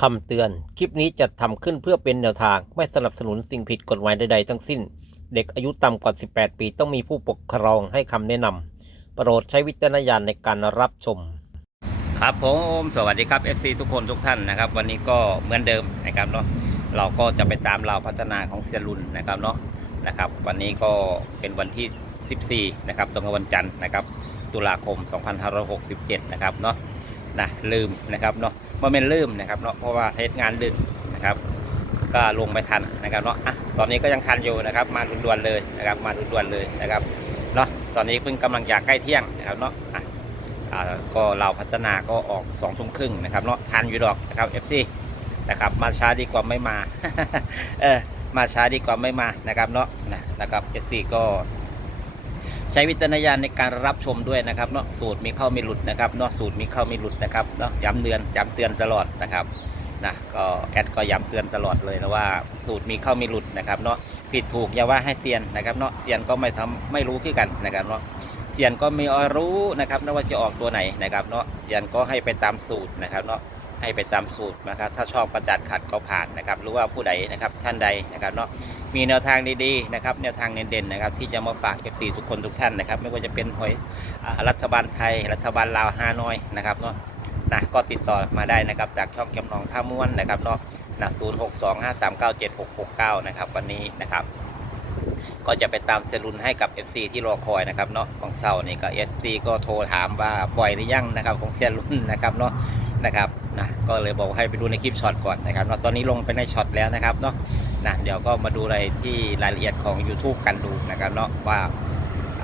คำเตือน คลิปนี้จะทำขึ้นเพื่อเป็นแนวทาง ไม่สนับสนุนสิ่งผิดกฎหมายใดๆทั้งสิ้น เด็กอายุต่ำกว่า 18 ปีต้องมีผู้ปกครองให้คำแนะนำโปรดใช้วิจารณญาณในการรับชม ครับผมสวัสดีครับ FC ทุกคนทุกท่านนะครับ วันนี้ก็เหมือนเดิมนะครับเนาะเราก็จะไปตามเราพัฒนาของเซียนรุนนะครับเนาะนะครับ วันนี้ก็เป็นวันที่ 14 นะครับตรงกับวันจันทร์นะครับ ตุลาคม 2567 นะครับเนาะ นะลืมนะครับเนาะว่าเป็นลืมนะครับเนาะเพราะว่าเทศงานดึกนะครับ ก็ลงไม่ทันนะครับเนาะอะตอนนี้ก็ยังทันอยู่นะครับ มาด่วนๆเลยนะครับ มาด่วนๆเลยนะครับเนาะตอนนี้เพิ่งกำลังอยากใกล้เที่ยงนะครับเนาะอะอ่าก็เราพัฒนาก็ออกสองทุ่มครึ่งนะครับเนาะทันอยู่ดอกนะครับ FC นะครับมาช้าดีกว่าไม่มาเออมาช้าดีกว่าไม่มานะครับเนาะนะนะครับ FC ก็ ช้วิจารณญาณในการรับชมด้วยนะครับเนาะสูตรมีเข้ามีหลุดนะครับเนาะสูตรมีเข้ามีหลุดนะครับเนาะย้ำเตือนย้ำเตือนตลอดนะครับนะก็แอดก็ย้ำเตือนตลอดเลยนะว่าสูตรมีเข้ามีหลุดนะครับเนาะผิดถูกอย่าว่าให้เซียนนะครับเนาะเซียนก็ไม่ทำไม่รู้ขึ้นกันนะครับเนาะเซียนก็มีรู้นะครับนะว่าจะออกตัวไหนนะครับเนาะเซียนก็ให้ไปตามสูตรนะครับเนาะให้ไปตามสูตรนะครับถ้าชอบประจัดขัดก็ผ่านนะครับหรือว่าผู้ใดนะครับท่านใดนะครับเนาะ มีแนวทางดีๆนะครับแนวทางเด่นๆนะครับที่จะมาฝาก FC ทุกคนทุกท่านนะครับไม่ว่าจะเป็นหวยอ่ารัฐบาลไทย รัฐบาลลาวฮานอยนะครับเนาะนะก็ติดต่อมาได้นะครับจากช่องจำลองท่าม้วนนะครับเนาะนะศูนย์หกสองห้าสามเก้าเจ็ดหกหกเก้านะครับวันนี้นะครับ ก็จะไปตามเซรุนให้กับ FC ที่รอคอยนะครับเนาะของเสาร์นี่ก็ FC ก็โทรถามว่าปล่อยหรือยังนะครับของเซรุนนะครับเนาะนะครับนะก็เลยบอกให้ไปดูในคลิปช็อตก่อนนะครับเนาะตอนนี้ลงไปในช็อตแล้วนะครับเนาะ นะเดี๋ยวก็มาดูอะไรที่รายละเอียดของ YouTube กันดูนะครับเนาะว่า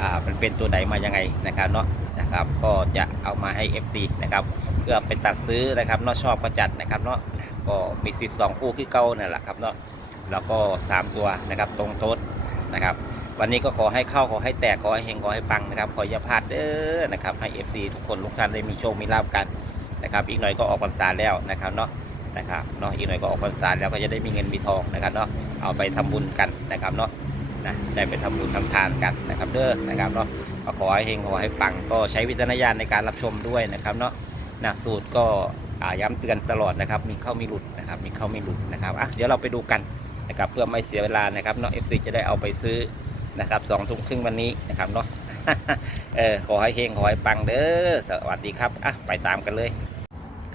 อ่ามันเป็นตัวไหนมายังไงนะครับเนาะนะครับก็จะเอามาให้ FD นะครับเพื่อไปตัดซื้อนะครับเนาะชอบก็จัดนะครับเนาะก็มีสิทธิ์สองคู่ที่เก้านั่นแหละครับเนาะแล้วก็ 3 ตัวนะครับตรงโต๊ดนะครับวันนี้ก็ขอให้เข้าขอให้แตกขอให้เฮงขอให้ปังนะครับขออย่าพลาดเด้อนะครับให้ FC ทุกคนทุกท่านได้มีโชคมีลาบกันนะครับอีกหน่อยก็ออกพรรษาแล้วนะครับเนาะ นะครับเนาะอีกหน่อยก็ออกพรรษาแล้วก็จะได้มีเงินมีทองนะครับเนาะเอาไปทำบุญกันนะครับเนาะนะได้ไปทำบุญทำทานกันนะครับเด้อนะครับเนาะก็ขอให้เฮงขอให้ปังก็ใช้วิจารณญาณในการรับชมด้วยนะครับเนาะนะสูตรก็ย้ำเตือนตลอดนะครับ มีเข้ามีหลุดนะครับ มีเข้ามีหลุดนะครับอะเดี๋ยวเราไปดูกันนะครับเพื่อไม่เสียเวลานะครับเนาะ FC จะได้เอาไปซื้อนะครับสองทุ่มครึ่งวันนี้นะครับเนาะเออขอให้เฮงขอให้ปังเด้อสวัสดีครับอะไปตามกันเลย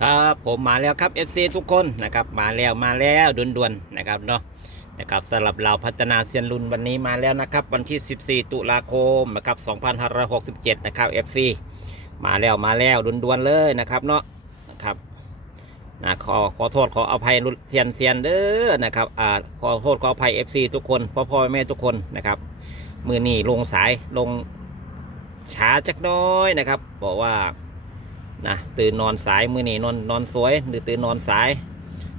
ครับผมมาแล้วครับ FC ทุกคนนะครับมาแล้วมาแล้วด่วนๆนะครับเนาะนะครับสำหรับเราพัฒนาเซียนรุ่นวันนี้มาแล้วนะครับ วันที่ 14 ตุลาคมนะครับ2567 นะครับ FC มาแล้วมาแล้วด่วนๆเลยนะครับเนาะนะครับนะขอขอโทษขออภัยเซียนเซียนเด้อนะครับอ่าขอโทษขออภัย FC ทุกคนพ่อพ่อแม่ทุกคนนะครับมือนี่ลงสายลงช้าจักน้อยนะครับ บอกว่า นะตื่นนอนสายมือนี่นอนนอนสวยหรือตื่นนอนสาย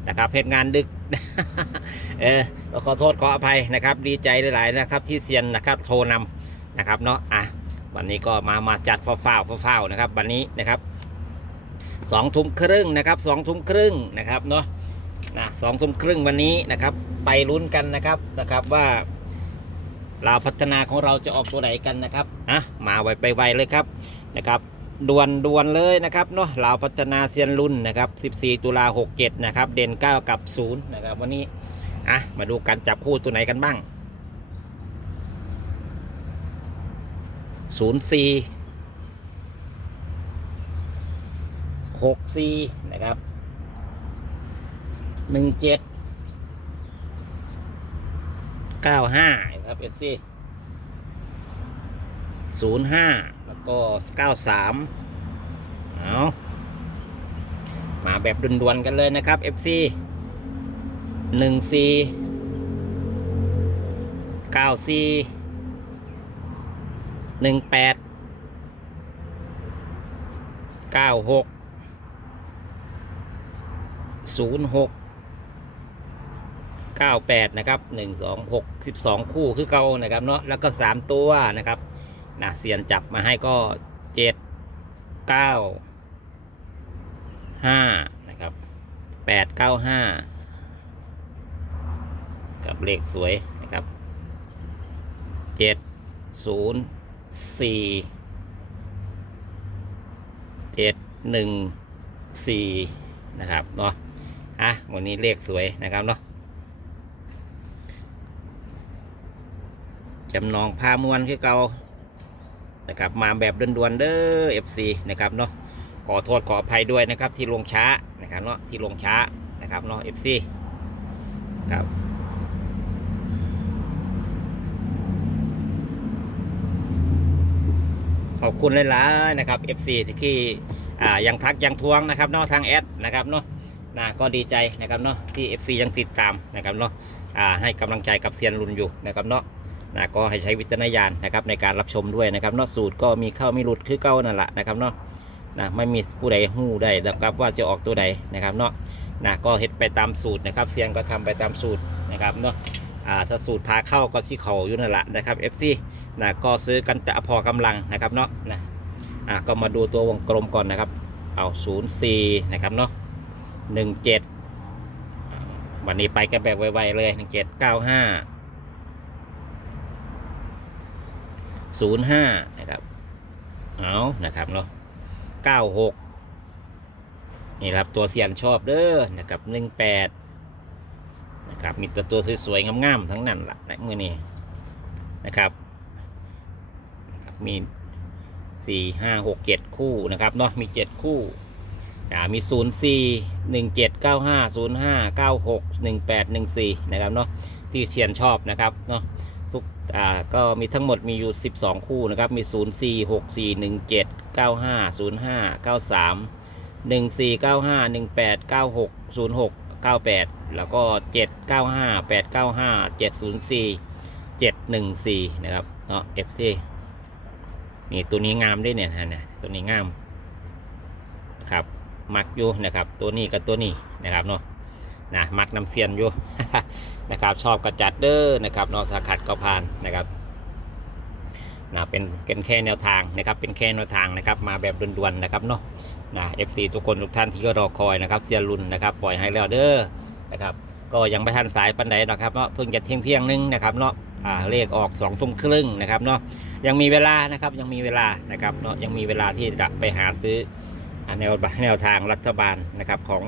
นะครับเหตุงานดึกเออขอโทษขออภัยนะครับ ดีใจหลายๆนะครับ ที่เซียนนะครับโทรนำนะครับเนาะอะวันนี้ก็มามาจัดฟ้าฟ้าฟ้าฟ้านะครับวันนี้นะครับสองทุ่มครึ่งนะครับสองทุ่มครึ่งนะครับเนาะนะสองทุ่มครึ่งวันนี้นะครับ ไปลุ้นกันนะครับนะครับว่าเราพัฒนาของเราจะออกตัวไหนกันนะครับอะมาไวไปไวเลยครับนะครับ ด่วนด่วนเลยนะครับเนาะลาวพัฒนาเซียนรุ่นนะครับ 14 ตุลา 67 นะครับ เด่น 9 กับ 0 นะครับ วันนี้ อะ มาดูการจับคู่ตัวไหนกันบ้าง 04 64 นะครับ 17 95 นะครับเอสซี05 ก็ 93 เอามาแบบด่วนๆกันเลยนะครับ FC 14 94 18 96 06 98 นะครับ 1 2 6 12 คู่คือเก่านะครับเนาะแล้วก็ 3 ตัวนะครับ นะเสียนจับมาให้ก็7 9 5นะครับ8 9 5กับเลขสวยนะครับ7 0 4 7 1 4นย์สี่เจ็ดหนึ่งสี่นะครับเนาะอะวันนี้เลขสวยนะครับเนาะจำนองพามวนคือเก่า นะครับมาแบบด่วนๆเด้อ FC นะครับเนาะขอโทษขออภัยด้วยนะครับที่ลงช้านะครับเนาะที่ลงช้านะครับเนาะ FC ครับขอบคุณหลายๆนะครับ FC ที่อ่ายังทักยังทวงนะครับเนาะทางแอดนะครับเนาะนะก็ดีใจนะครับเนาะที่ FC ยังติดตามนะครับเนาะอ่าให้กำลังใจกับเซียนรุนอยู่นะครับเนาะ นะก็ให้ใช้วิจารณญาณนะครับในการรับชมด้วยนะครับเนาะสูตรก็มีเข้ามีหลุดคือเก้านั่นแหละนะครับเนาะนะไม่มีผู้ใดหู้ได้นะครับว่าจะออกตัวใดนะครับเนาะนะก็เฮ็ดไปตามสูตรนะครับเซียนก็ทำไปตามสูตรนะครับเนาะอ่าถ้าสูตรพาเข้าก็สิเขาอยู่นั่นแหละนะครับ FC นะก็ซื้อกันแต่พอกำลังนะครับเนาะนะอะก็มาดูตัววงกลมก่อนนะครับ เอา 0 4 นะครับเนาะ17 วันนี้ไปกันแบบไวๆเลย 17 95 05นะครับ เอานะครับเนาะ96นี่ครับตัวเสียนชอบเด้อนะครับ18นะครับมีแต่ตัวสวยๆงามๆทั้งนั้นล่ะมือนี้นะครับมีสี่ห้าหกเจ็ดคู่นะครับเนาะมีเจ็ดคู่อ่ามีศูนย์สี่หนึ่งเจ็ดเก้าห้าศูนย์ห้าเก้าหกหนึ่งแปดหนึ่งสี่นะครับเนาะที่เชียนชอบนะครับเนาะ อ่าก็มีทั้งหมดมีอยู่สิบสองคู่นะครับ มีศูนย์สี่หกสี่หนึ่งเจ็ดเก้าห้าศูนย์ห้าเก้าสามหนึ่งสี่เก้าห้าหนึ่งแปดเก้าหกศูนย์หกเก้าแปดแล้วก็เจ็ดเก้าห้าแปดเก้าห้าเจ็ดศูนย์สี่เจ็ดหนึ่งสี่นะครับเนาะ FC นี่ตัวนี้งามด้วยเนี่ยนะเนี่ยตัวนี้งามครับมักอยู่นะครับ ตัวนี้กับตัวนี้นะครับเนาะ นะมักน้ำเสียนอยู่นะครับ ชอบกระจัดเด้อนะครับนอกสาขัดก็ผ่านนะครับนะเป็นเป็นแค่แนวทางนะครับ เป็นแค่แนวทางนะครับ มาแบบด่วนๆนะครับเนาะนะ FC ทุกคนทุกท่านที่ก็รอคอยนะครับเซียนรุ่นนะครับ ปล่อยให้แล้วเด้อนะครับ ก็ยังไม่ทันสายปันใดนะครับเนาะเพิ่งจะเที่ยงเที่ยงนึงนะครับเนาะอ่าเลขออกสองทุ่มครึ่งนะครับเนาะยังมีเวลานะครับยังมีเวลานะครับเนาะยังมีเวลาที่จะไปหาซื้อแนวแนวทางรัฐบาลนะครับของ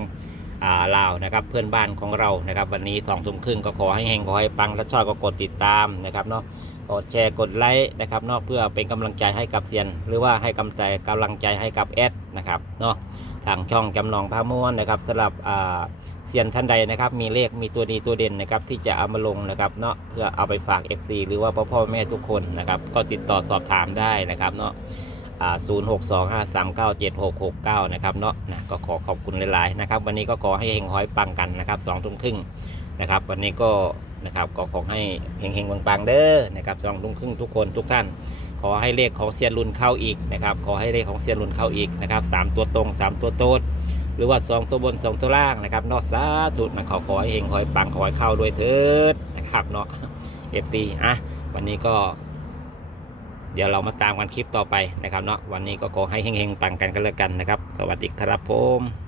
ลาวนะครับเพื่อนบ้านของเรานะครับ วันนี้สองทุ่มครึ่งก็ขอให้เฮงขอให้ปังและชอบก็กดติดตามนะครับเนาะกดแชร์กดไลค์นะครับเนาะเพื่อเป็นกำลังใจให้กับเซียน หรือว่าให้กำลังใจกำลังใจให้กับแอดนะครับเนาะทางช่องจำลองพาม้วนนะครับสำหรับเซียนท่านใดนะครับมีเลขมีตัวดีตัวเด่นนะครับที่จะเอามาลงนะครับเนาะเพื่อเอาไปฝาก FC หรือว่าพ่อพ่อแม่ทุกคนนะครับก็ติดต่อสอบถามได้นะครับเนาะ อ่าศูนย์หกสองห้าสามเก้าเจ็ดหกหกเก้านะครับเนาะนะก็ขอขอบคุณหลายๆนะครับ วันนี้ก็ขอให้เฮงห้อยปังกันนะครับสองทุ่มครึ่งนะครับ วันนี้ก็นะครับก็ขอให้เฮงเฮงปังๆเด้อนะครับสองทุ่มครึ่งทุกคนทุกท่าน ขอให้เลขของเซียนรุนเข้าอีกนะครับ ขอให้เลขของเซียนรุนเข้าอีกนะครับสามตัวตรงสามตัวโต๊ดหรือว่าสองตัวบนสองตัวล่างนะครับเนอกสาธุนะขอขอให้เฮงขอให้ปังขอให้เข้าด้วยเถิดนะครับเนาะเอฟซีอะวันนี้ก็ เดี๋ยวเรามาตามกันคลิปต่อไปนะครับเนาะวันนี้ก็ขอให้เฮงๆปังกันกันแล้วกันนะครับ สวัสดีครับผม